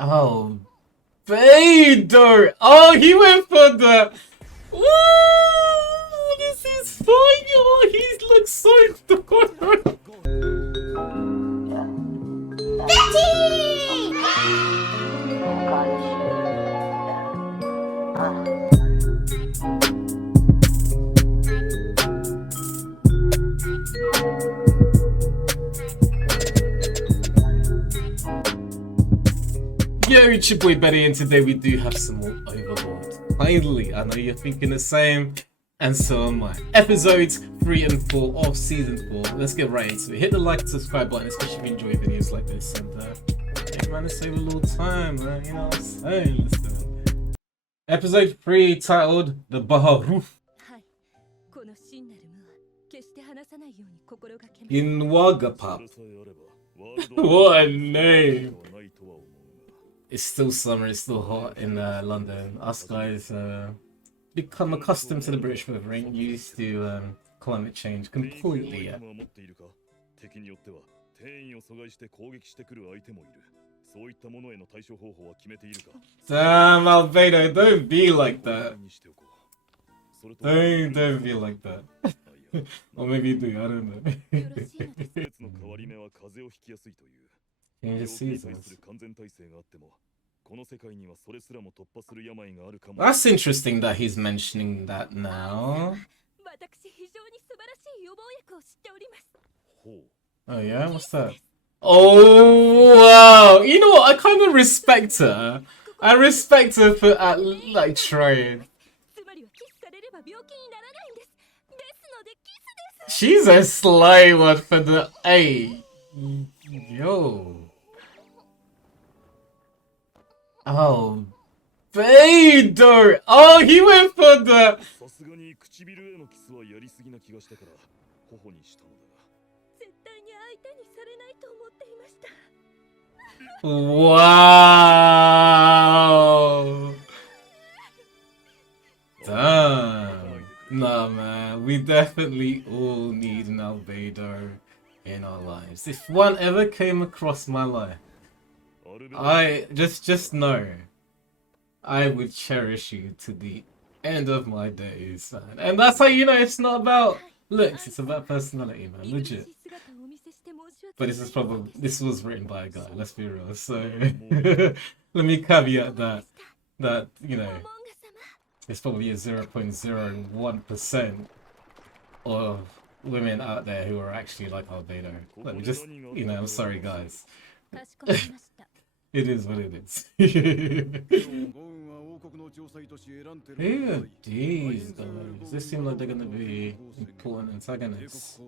Oh, Vader! Oh, he went for the. Woo! This is fine. Oh, he looks so adorable. Yo, it's your boy Betty, and today we do have some more Overlord. Finally, I know you're thinking the same, and so am I. Episodes 3 and 4 of Season 4. Let's get right into it. Hit the like and subscribe button, especially if you enjoy videos like this. And yeah, man, let's save a little time, man. You know what I'm saying? Let's do it. Episode 3, titled The Baharuf. Inwagapap. What a name! It's still summer, it's still hot in London. Us guys become accustomed to the British weather, ain't used to climate change completely yet. Damn, Albedo, don't be like that. Don't be like that. Or maybe you do, I don't know. Change the seasons. That's interesting that he's mentioning that now. Oh yeah, what's that? Oh wow! You know what? I kind of respect her. I respect her for like trying. She's a sly one for the yo. Oh, Vader! Oh, he went for the. Wow! Damn. Nah, man. We definitely all need an Vader in our lives. If one ever came across my life, I just know I would cherish you to the end of my days, man. And that's how you know it's not about looks, it's about personality, man. Legit. But this was written by a guy, let's be real. So let me caveat that, you know, there's probably a 0.01% of women out there who are actually like Albedo. Let me just, you know, I'm sorry guys. It is what it is. Who are these guys? They seem like they're gonna be important antagonists.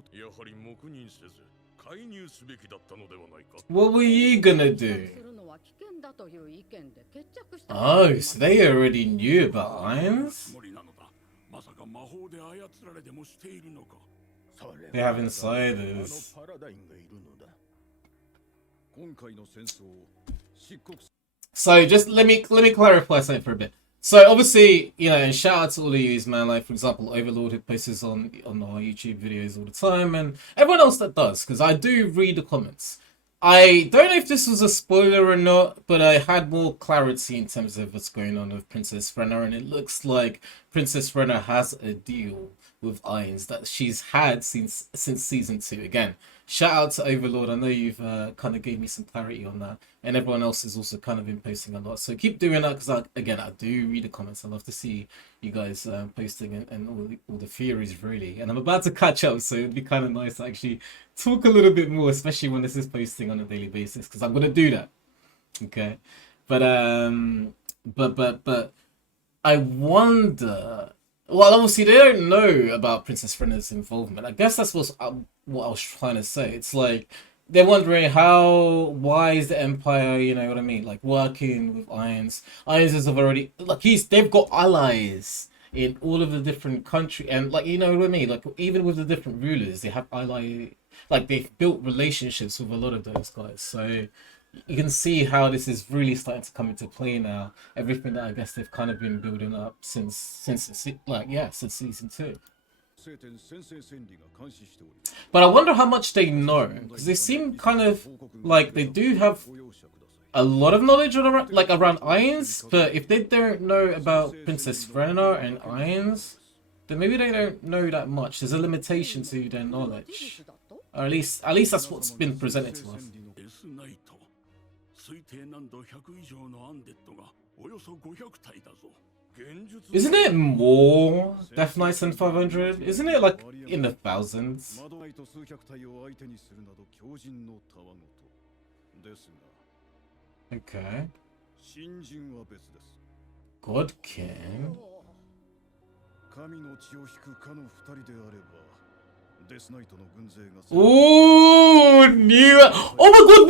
What were you gonna do? Oh, so they already knew about Ains? They have insiders. So just let me clarify something for a bit. So obviously, you know, shout out to all of you, man. Like for example, Overlord who posts on our YouTube videos all the time, and everyone else that does, because I do read the comments. I don't know if this was a spoiler or not, but I had more clarity in terms of what's going on with Princess Renna, and it looks like Princess Renna has a deal with Ains that she's had since season 2. Again, shout out to Overlord. I know you've kind of gave me some clarity on that, and everyone else has also kind of been posting a lot. So keep doing that, because again, I do read the comments. I love to see you guys posting and all the theories really. And I'm about to catch up, so it'd be kind of nice to actually talk a little bit more, especially when this is posting on a daily basis, because I'm gonna do that. Okay, but I wonder. Well, obviously they don't know about Princess Renna's involvement. I guess that's what I was trying to say. It's like they're wondering why is the Empire, you know what I mean, like working with Ains. Ains has already like they've got allies in all of the different countries, and like you know what I mean, like even with the different rulers, they have like they've built relationships with a lot of those guys. So you can see how this is really starting to come into play now. Everything that I guess they've kind of been building up since season 2. But I wonder how much they know, because they seem kind of like they do have a lot of knowledge around, like around Ains, but if they don't know about Princess Frenna and Ains, then maybe they don't know that much. There's a limitation to their knowledge, or at least that's what's been presented to us. Isn't it more Death Knights than 500? Isn't it like in the thousands? Okay. Godkin. Ooh, new. Oh my god,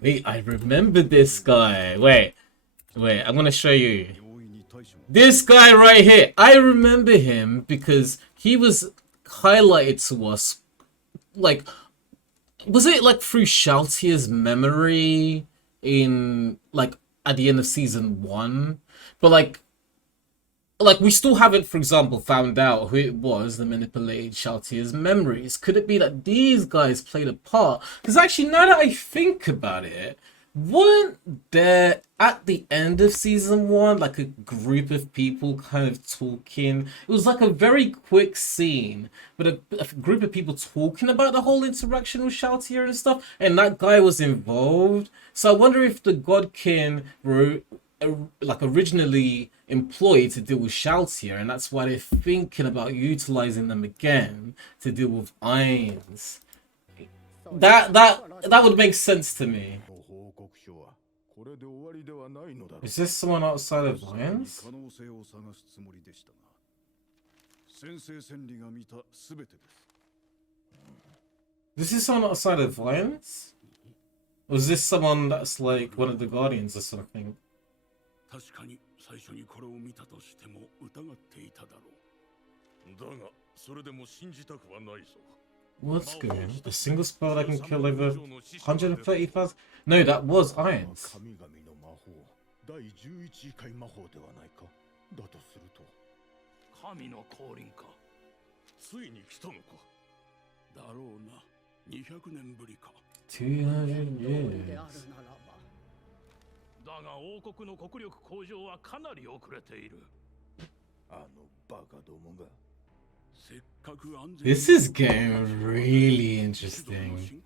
wait. I remember this guy. Wait, I'm gonna show you. This guy right here. I remember him because he was highlighted to us. Like, was it like through Shaltier's memory in like at the end of season 1? But like we still haven't, for example, found out who it was that manipulated Shaltier's memories. Could it be that these guys played a part? Because actually, now that I think about it, weren't there at the end of season 1 like a group of people kind of talking? It was like a very quick scene, but a group of people talking about the whole interaction with Shaltier and stuff, and that guy was involved. So I wonder if the Godkin were like originally employed to deal with Shaltier, and that's why they're thinking about utilizing them again to deal with Ains. That would make sense to me. Is this someone outside of Ains? This is someone outside of Ains? Or is this someone that's like one of the Guardians or something? What's good? A single spell that can kill over 130,000? No, that was Ains. $200 years. This is getting really interesting.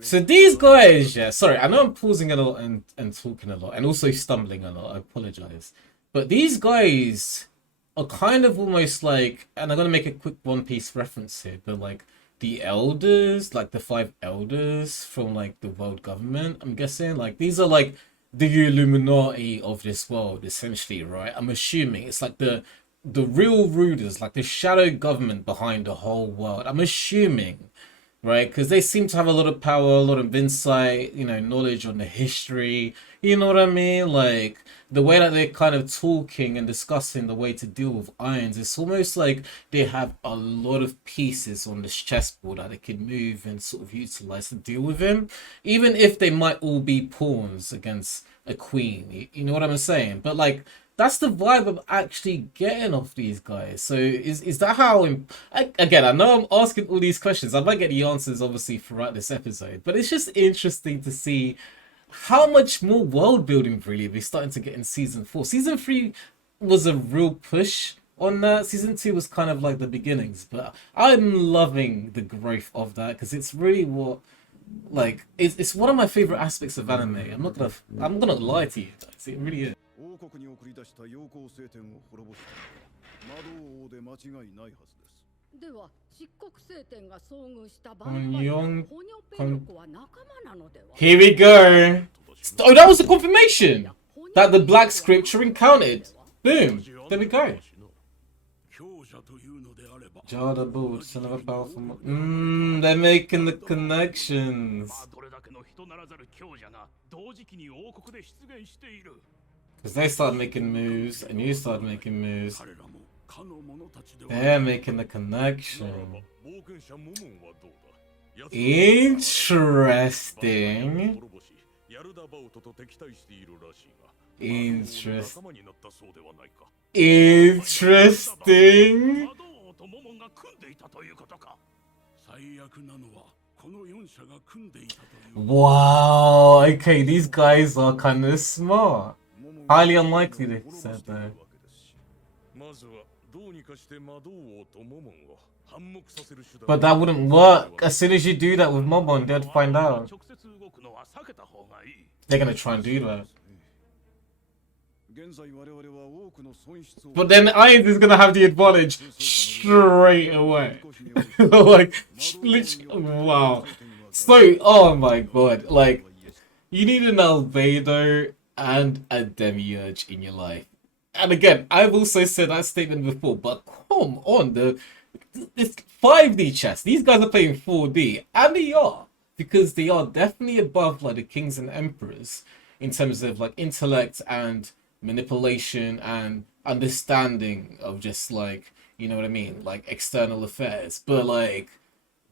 So these guys, yeah, sorry, I know I'm pausing a lot and talking a lot and also stumbling a lot, I apologize. But these guys are kind of almost like, and I'm going to make a quick One Piece reference here, but like the elders, like the 5 elders from like the world government, I'm guessing, like these are like the Illuminati of this world, essentially, right? I'm assuming it's like the real rulers, like the shadow government behind the whole world. I'm assuming, right? Because they seem to have a lot of power, a lot of insight, you know, knowledge on the history. You know what I mean? Like the way that they're kind of talking and discussing the way to deal with Ains, it's almost like they have a lot of pieces on this chessboard that they can move and sort of utilize to deal with him, even if they might all be pawns against a queen. You know what I'm saying? But like, that's the vibe I'm actually getting off these guys. So is that how... Again, I know I'm asking all these questions. I might get the answers, obviously, throughout this episode. But it's just interesting to see how much more world building, really, we're starting to get in Season 4. Season 3 was a real push on that. Season 2 was kind of like the beginnings. But I'm loving the growth of that, because it's really what... Like, it's one of my favorite aspects of anime. I'm not gonna lie to you guys. It really is. Here we go. Oh, that was the confirmation that the black scripture encountered. Boom. There we go. Jada Bull, son of a powerful... they're making the connections. Because they started making moves, and you started making moves. They're making the connection. Interesting. Interesting. Interesting. Wow. Okay, these guys are kind of smart. Highly unlikely they said though. But that wouldn't work. As soon as you do that with Mormon, they'd find out. They're gonna try and do that. But then Ains is gonna have the advantage straight away. Like, literally, wow. So, oh my god, like, you need an albedo and a demiurge in your life. And again, I've also said that statement before, but come on, it's 5D chess. These guys are playing 4D, and they are, because they are definitely above like the kings and emperors in terms of like intellect and manipulation and understanding of just like, you know what I mean, like external affairs. But like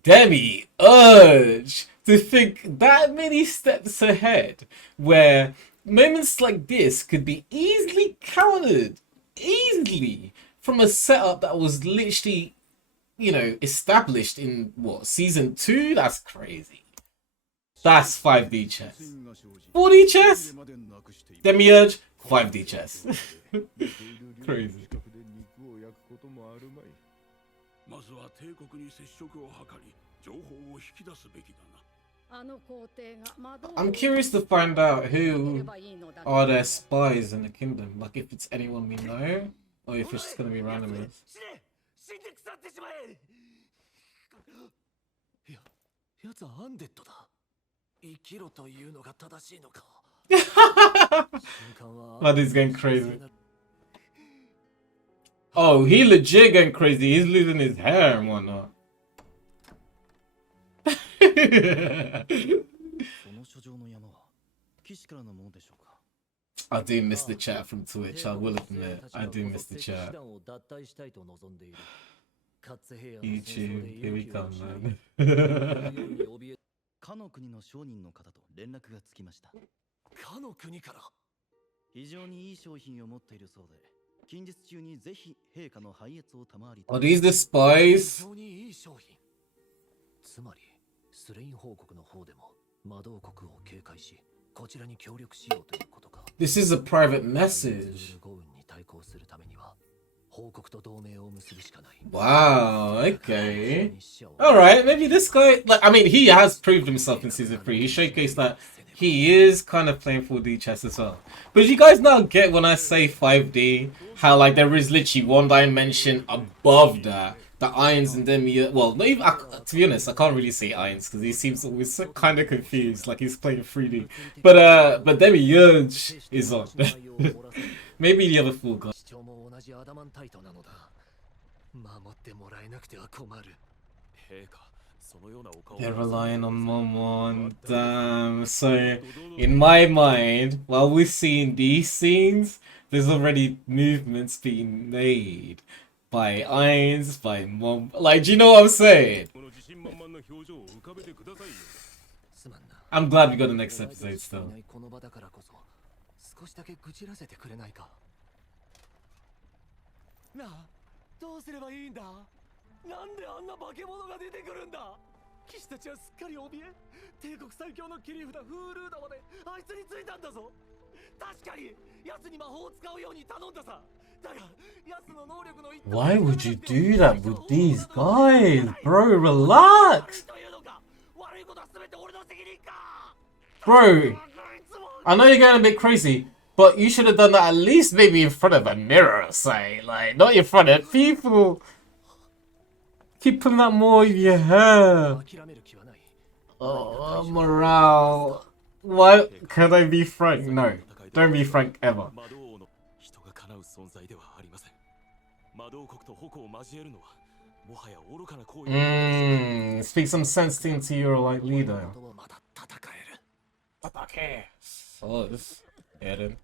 demiurge, to think that many steps ahead, where moments like this could be easily countered, easily, from a setup that was literally, you know, established in what, season 2? That's crazy. That's 5D chess. 4D chess? Demiurge, 5D chess. Crazy. I'm curious to find out who are their spies in the kingdom. Like if it's anyone we know, or if it's just gonna be randomers. That is going crazy. Oh, he legit going crazy. He's losing his hair and whatnot. I do miss the chat from Twitch, I will admit. I do miss the chat. YouTube, here we come, man. Are these the spies? This is a private message. Wow, okay. Alright, maybe this guy, like, I mean, he has proved himself in season 3. He showcased that he is kind of playing 4D chess as well. But you guys now get when I say 5D, how like there is literally one dimension above that. The Ains and Demiurge, well, not even, to be honest, I can't really say Ains because he seems always kind of confused, like he's playing 3D. But Demiurge is on. Maybe the other fool guy. They're relying on Mormon. Damn. So, in my mind, while we're seeing these scenes, there's already movements being made by Ains, by Mom. Like, do you know what I'm saying? I'm glad we got the next episode still. Why would you do that with these guys, bro? Relax. Bro, I know you're going a bit crazy, but you should have done that at least maybe in front of a mirror, say, like, not in front of people. Keep putting that more in your hair. Oh, morale. What? Can I be frank? No. Don't be frank ever. Speak some sense into your like leader. Okay. So this Eren.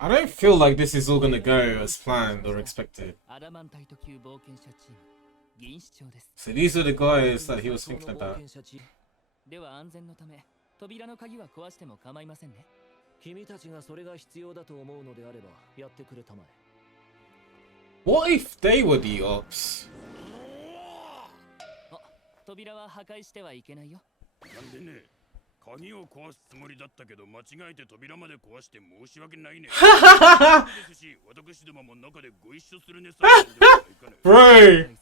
I don't feel like this is all gonna go as planned or expected. So these are the guys that he was thinking about. では安全のため扉の鍵は壊しても構いませんね。君たちがそれが必要だと思うのであればやってくれたまえ。 What if they were the ops? あ、扉は破壊してはいけないよ。なんでね、鍵を壊すつもりだったけど間違えて扉まで壊して申し訳ないね。ですし、私どもも中でご一緒するねさ。Bro,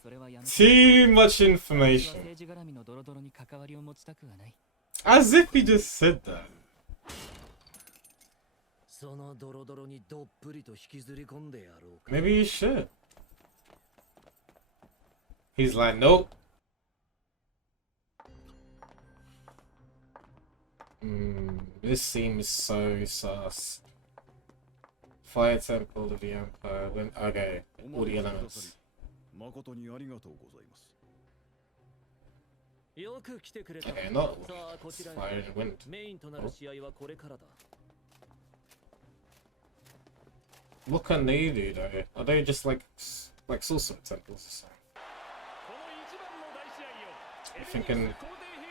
too much information. 政治絡みのドロドロに関わりを持ちたくはない。 As if he just said that. そのドロドロにどっぷりと引きずり込んでやろうか。 Maybe you should. He's like, nope. This seems so sus. Fire Temple of the Empire. When, okay, all the elements. 誠にありがとうございます。 よく来てくれた。 Okay, not さあこちら fire and wind. メインとなる試合はこれからだ。 What can they do though? Are they just like sorcerer temples or something? I'm thinking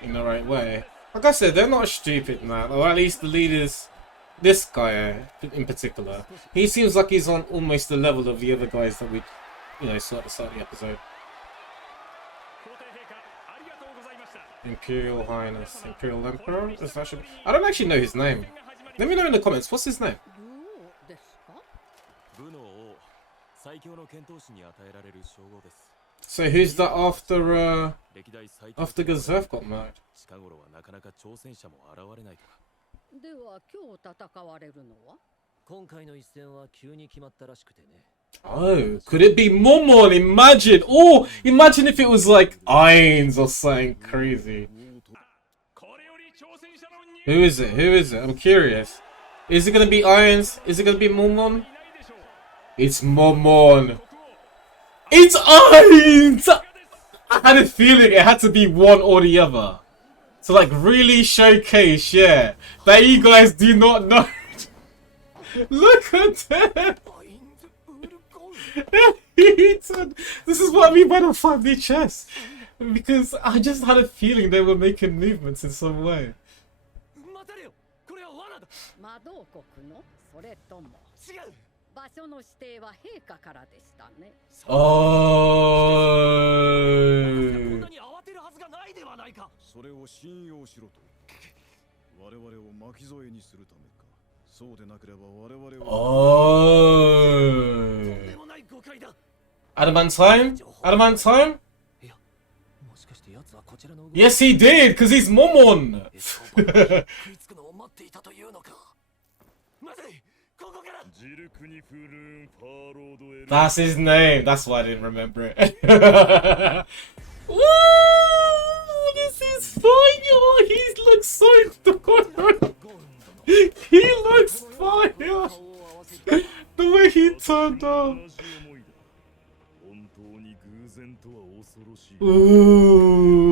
in the right way. Like I said, they're not stupid, man. Or at least the leaders, this guy in particular, he seems like he's on almost the level of the other guys that we, saw at the start of the episode. Imperial Highness, Imperial Emperor. I don't actually know his name. Let me know in the comments. What's his name? So who's that after Gazef got murdered? Oh, could it be Mormon? Imagine! Oh, imagine if it was like Ains or something crazy. Who is it? Who is it? I'm curious. Is it gonna be Ains? Is it gonna be Mormon? It's Mormon. It's Ains! I had a feeling it had to be one or the other. To like really showcase, yeah, that you guys do not know. Look at that! This is what I mean by the 5D chess. Because I just had a feeling they were making movements in some way. Adamantine? Adamantine? Yes, he did, because he's Mormon. That's his name. That's why I didn't remember it. Woo! This is fire. He looks so good. He looks fire. The way he turned up. Ooh.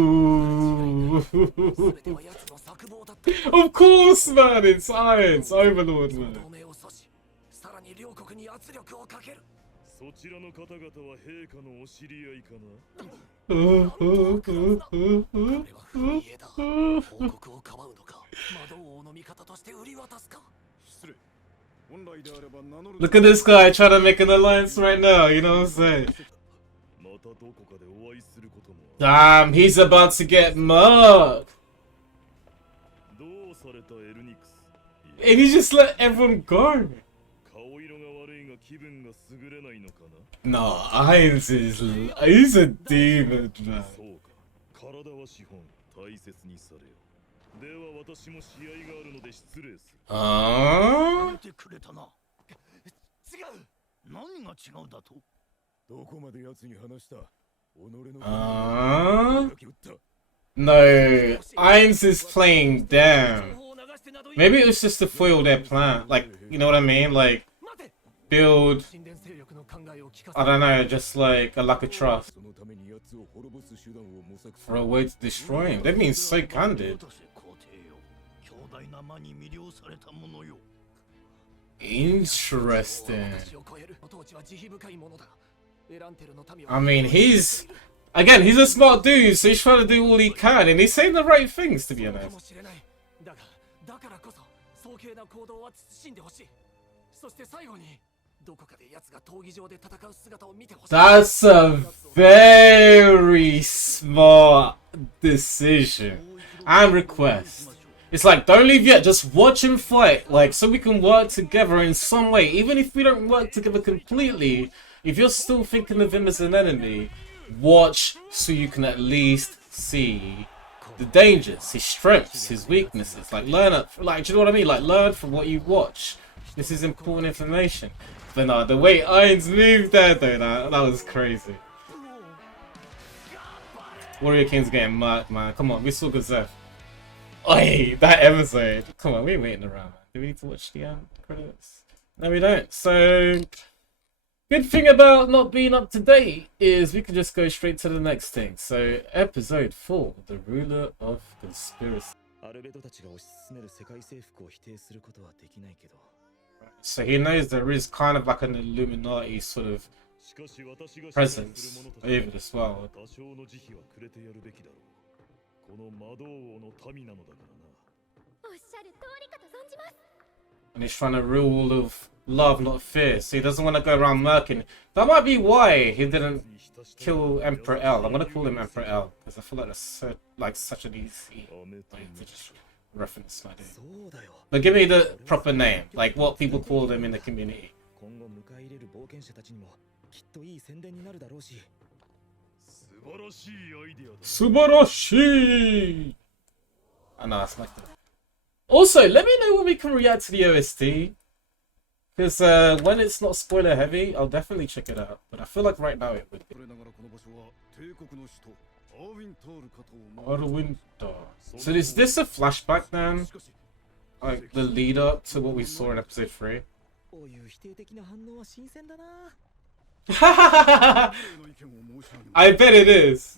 Of course, man. It's Ains, Overlord, man. Look at this guy trying to make an alliance right now, you know what I'm saying? Damn, he's about to get mugged. And he just let everyone go. No, Ains is... he's a demon, man. No, Ains is playing down. Maybe it was just to foil their plan. Like, you know what I mean? Like, build... I don't know, just like a lack of trust. For a way to destroy him. They've been so candid. Interesting. I mean, Again, he's a smart dude, so he's trying to do all he can, and he's saying the right things, to be honest. That's a very smart decision and request. It's like, don't leave yet, just watch him fight, like, so we can work together in some way. Even if we don't work together completely, if you're still thinking of him as an enemy, watch so you can at least see the dangers, his strengths, his weaknesses. Like, learn it, like, do you know what I mean? Like, learn from what you watch. This is important information. But no, the way Ains moved there, though, that was crazy. Warrior King's getting murked, man. Come on, we saw Gazef. Oi, that episode. Come on, we ain't waiting around, man. Do we need to watch the credits? No, we don't. So, good thing about not being up to date is we can just go straight to the next thing. So, episode 4, The Ruler of Conspiracy. So he knows there is kind of like an Illuminati sort of presence over this world. And he's trying to rule of love, not fear. So he doesn't want to go around murking. That might be why he didn't kill Emperor L. I'm going to call him Emperor L, because I feel like that's so, like such an easy to just reference my dude. But give me the proper name, like what people call them in the community. Subarashi! I know, that's like that. Also, let me know when we can react to the OST. Because when it's not spoiler heavy, I'll definitely check it out. But I feel like right now it would be. So is this a flashback then? Like the lead up to what we saw in episode 3? I bet it is.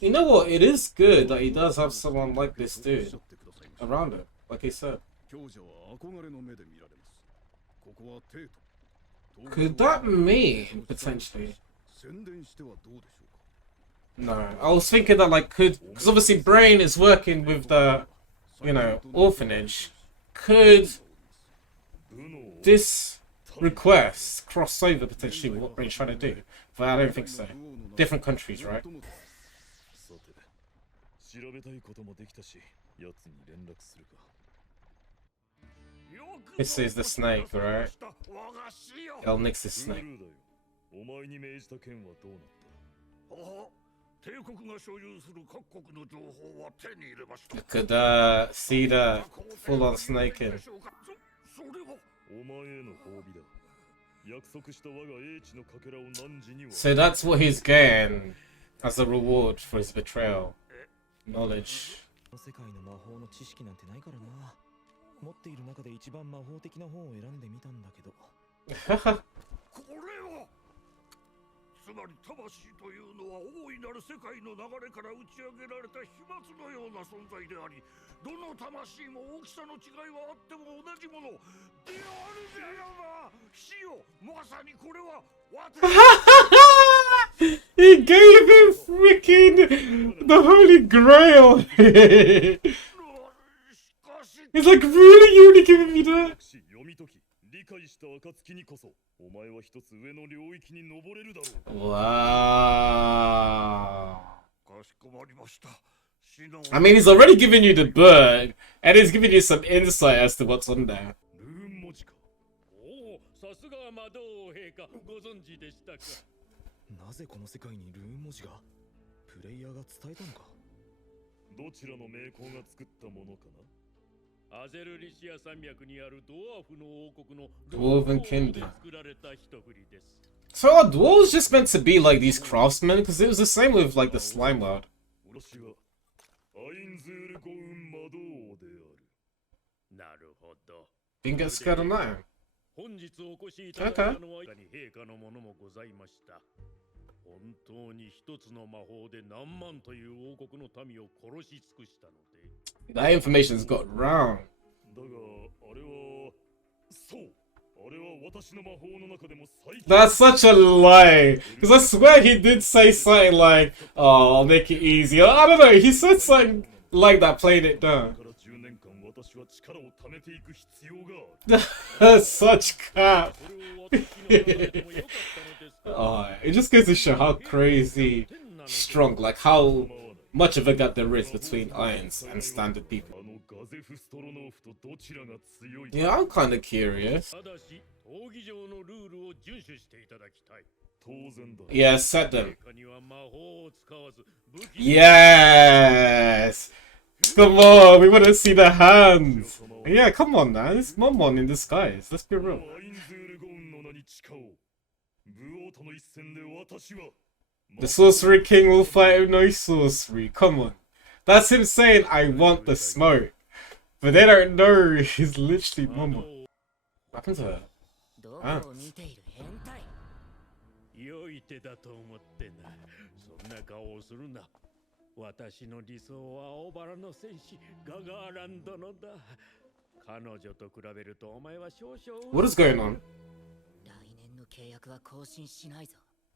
You know what? It is good that he does have someone like this dude around him, like he said. Could that mean potentially? No, I was thinking that like because obviously Brain is working with the, you know, orphanage. Could this request cross over potentially with what Brain's trying to do? But I don't think so. Different countries, right? This is the snake, right? El Nix is snake. You could see the full-on snake in. So that's what he's getting as a reward for his betrayal. Knowledge. He gave him freaking the Holy Grail. He's like, really? You only giving me that? Wow. I mean, he's already given you the book, and he's giving you some insight as to what's on there. Dwarven Kingdom. So are dwarves just meant to be like these craftsmen? Because it was the same with like the slime world. Didn't get scared on that. Okay. That information's got round. That's such a lie. Because I swear he did say something like, "Oh, I'll make it easier." I don't know. He said something like that, playing it down. That's such crap. Oh, it just goes to show how crazy strong, like how much of a gap there is between Ains and standard people. Yeah, I'm kind of curious. Yeah, set them. Yes! Come on, we want to see the hands. Yeah, come on, man. It's Mormon in disguise. Let's be real. The Sorcery King will fight with no sorcery. Come on. That's him saying, "I want the smoke." But they don't know he's literally Mormon. What happened to her? Ah. What is going on?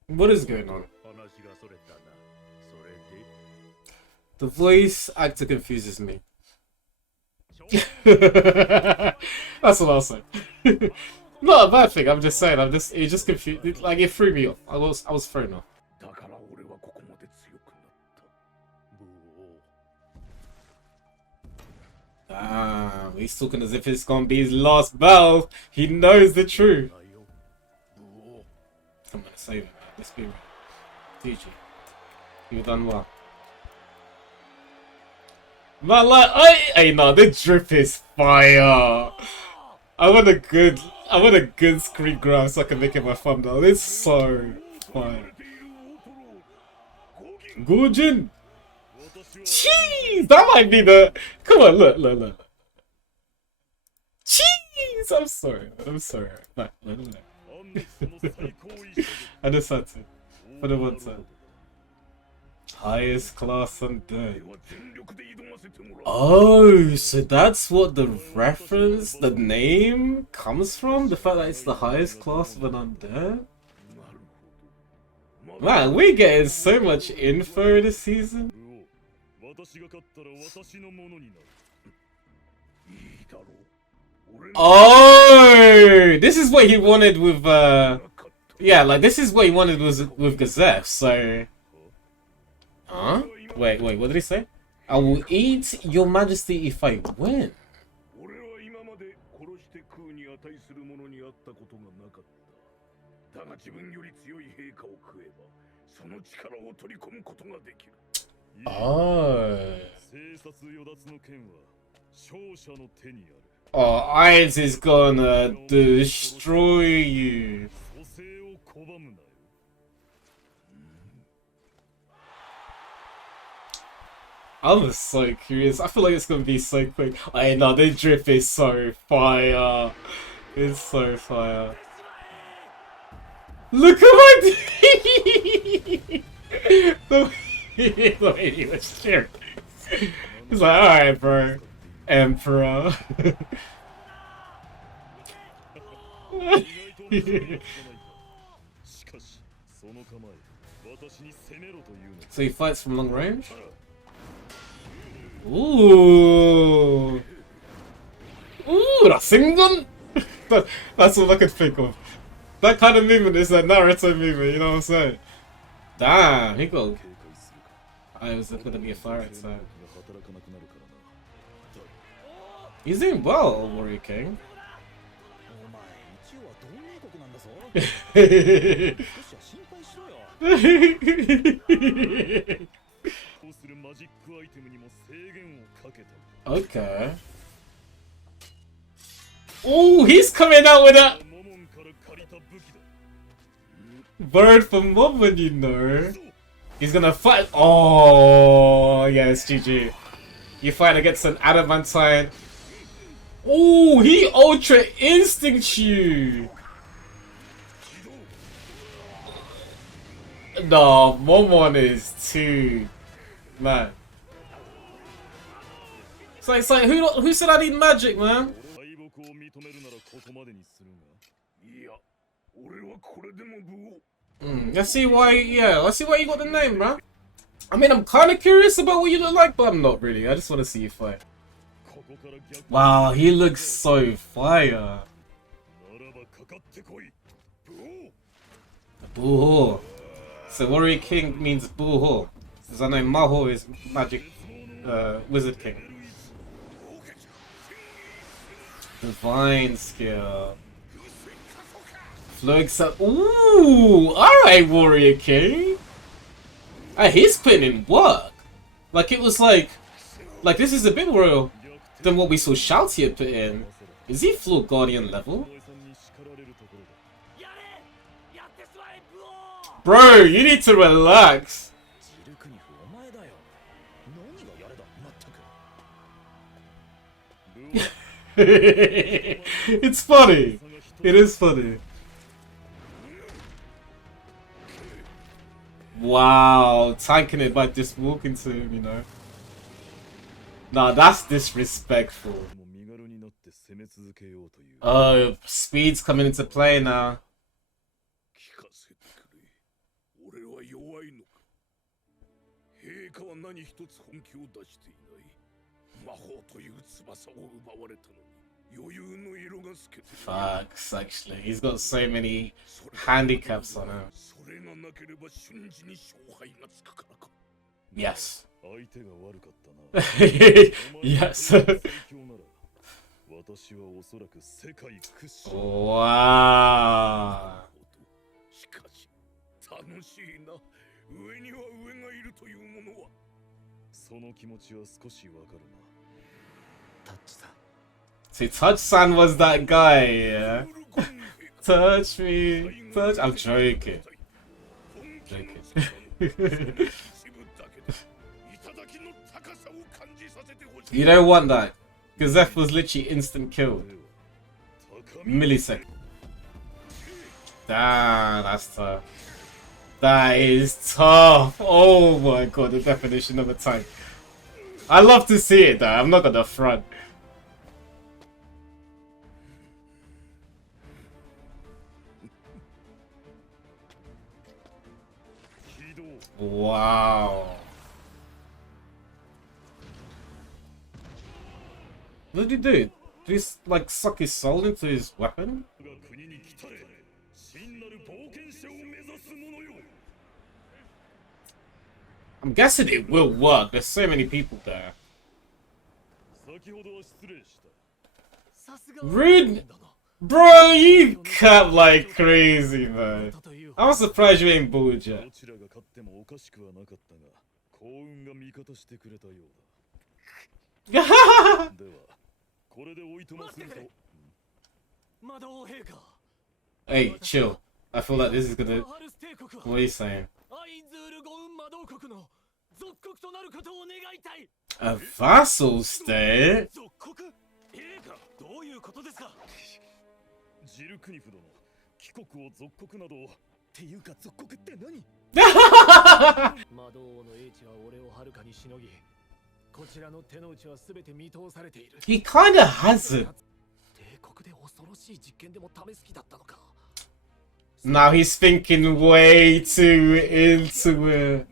What is going on? The voice actor confuses me. That's what I'll say. Not a bad thing. I'm just saying. It just confused. Like it threw me off. I was thrown off. Ah, he's talking as if it's gonna be his last battle. He knows the truth. I'm gonna save it, man. Let's be real. GG. You've done well. Man, like, hey, no, the drip is fire. I want a good screen grab so I can make it my thumbnail. It's so fire. Gujin! Jeez! That might be the... Come on, look. Jeez! I'm sorry. No. I just had to. For the one time. Highest class undead. Oh, so that's what the reference, the name comes from? The fact that it's the highest class of an undead? Man, we're getting so much info this season. Oh, this is what he wanted with yeah, like this is what he wanted with Gazeth, so huh? Wait, what did he say? I will eat your majesty if I win. Oh. Oh, Ains is gonna destroy you. I was so curious. I feel like it's gonna be so quick. I know the drip is so fire. It's so fire. Look at my the way he was cheering. He's like, alright, bro. Emperor. So he fights from long range? Ooh! Ooh, Rasengan! That's all I could think of. That kind of movement is a Naruto movement, you know what I'm saying? Damn, he got... I was gonna be a fire attack. He's doing well, Warrior King. Okay. Oh, he's coming out with a bird from Mormon, you know. He's gonna fight. Oh, yes, GG. You fight against an adamantine. Oh, he ultra instincts you. No, Mormon is too man. It's like who said I need magic, man? Let's see why. Yeah, let's see why you got the name, bro. I mean, I'm kind of curious about what you look like, but I'm not really. I just want to see you fight. Wow, he looks so fire. Buho. So Warrior King means Buho. Because I know Maho is magic wizard king. Divine skill. Flow accept. Ooh, alright, Warrior King. He's putting in work. Like it was like this is a bit more than what we saw Shouty put in. Is he Floor Guardian level? Bro, you need to relax. It's funny. It is funny. Wow, tanking it by just walking to him, you know. Nah, that's disrespectful. Oh, speed's coming into play now. Facts, actually. He's got so many handicaps on him. Yes. Yes. Wow. See, Touch-san was that guy, yeah? Touch me. Touch. I'm joking. You don't want that. Because Zeph was literally instant killed. Millisecond. Damn, that's tough. That is tough. Oh my god, the definition of a tank. I love to see it though, I'm not gonna front. Wow. What did he do? Did he like suck his soul into his weapon? I'm guessing it will work. There's so many people there. Rude, bro, you cut like crazy, man. I'm surprised you ain't booed yet. Hey, chill. I feel like this is gonna. What are you saying? A vassal state? He kinda has it. Now he's thinking way too into it.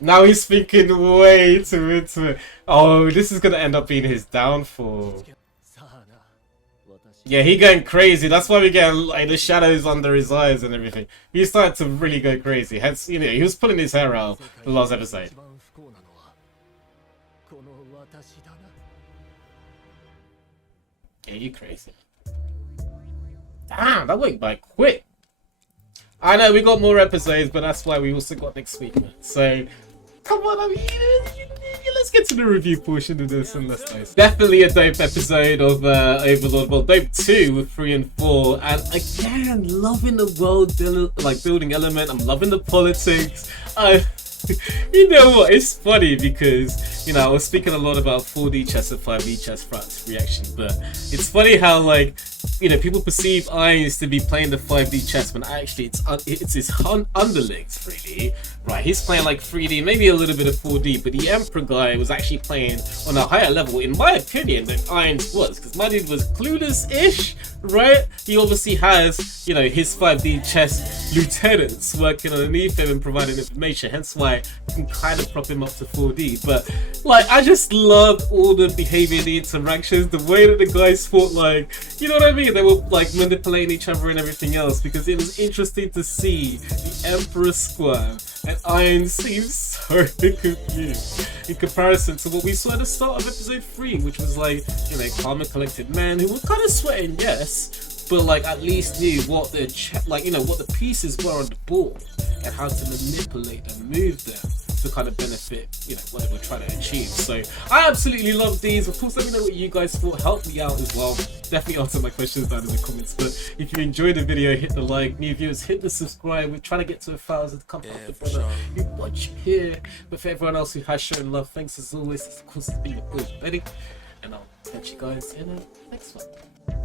Now he's thinking way too into it. Oh, this is gonna end up being his downfall. Yeah, he going crazy. That's why we get like the shadows under his eyes and everything. He started to really go crazy. Hence, you know, he was pulling his hair out the last episode. Yeah, you crazy. Damn, that went by quick. I know we got more episodes, but that's why we also got next week, man. So, come on, I mean, let's get to the review portion of this and let's nice. Definitely a dope episode of Overlord. Well, dope 2 with 3 and 4. And again, loving the world building element. I'm loving the politics. You know what? It's funny because, you know, I was speaking a lot about 4D chess and 5D chess France reaction, but it's funny how, like, you know, people perceive Ains to be playing the 5D chess, when actually it's his underlings, really, right? He's playing like 3D, maybe a little bit of 4D, but the Emperor guy was actually playing on a higher level, in my opinion, than Ains was, because my dude was clueless-ish, right? He obviously has, you know, his 5D chess lieutenants working underneath him and providing information, hence why you can kind of prop him up to 4D. But like, I just loved all the behavior, the interactions, the way that the guys fought, like, you know what I mean? They were like manipulating each other and everything else, because it was interesting to see the Emperor squad and Ains seems so confused in comparison to what we saw at the start of episode 3, which was like, you know, calm and collected men who were kind of sweating, yes, but like at least knew what the like, you know, what the pieces were on the board and how to manipulate and move them to kind of benefit, you know, what we're trying to achieve. So I absolutely love these. Of course, let me know what you guys thought. Help me out as well. Definitely answer my questions down in the comments. But if you enjoyed the video, hit the like. New viewers, hit the subscribe. We're trying to get to 1,000. Come up with brother. You watch here. But for everyone else who has shown love, thanks as always. Of course, it's been your boy Betty, and I'll catch you guys in the next one.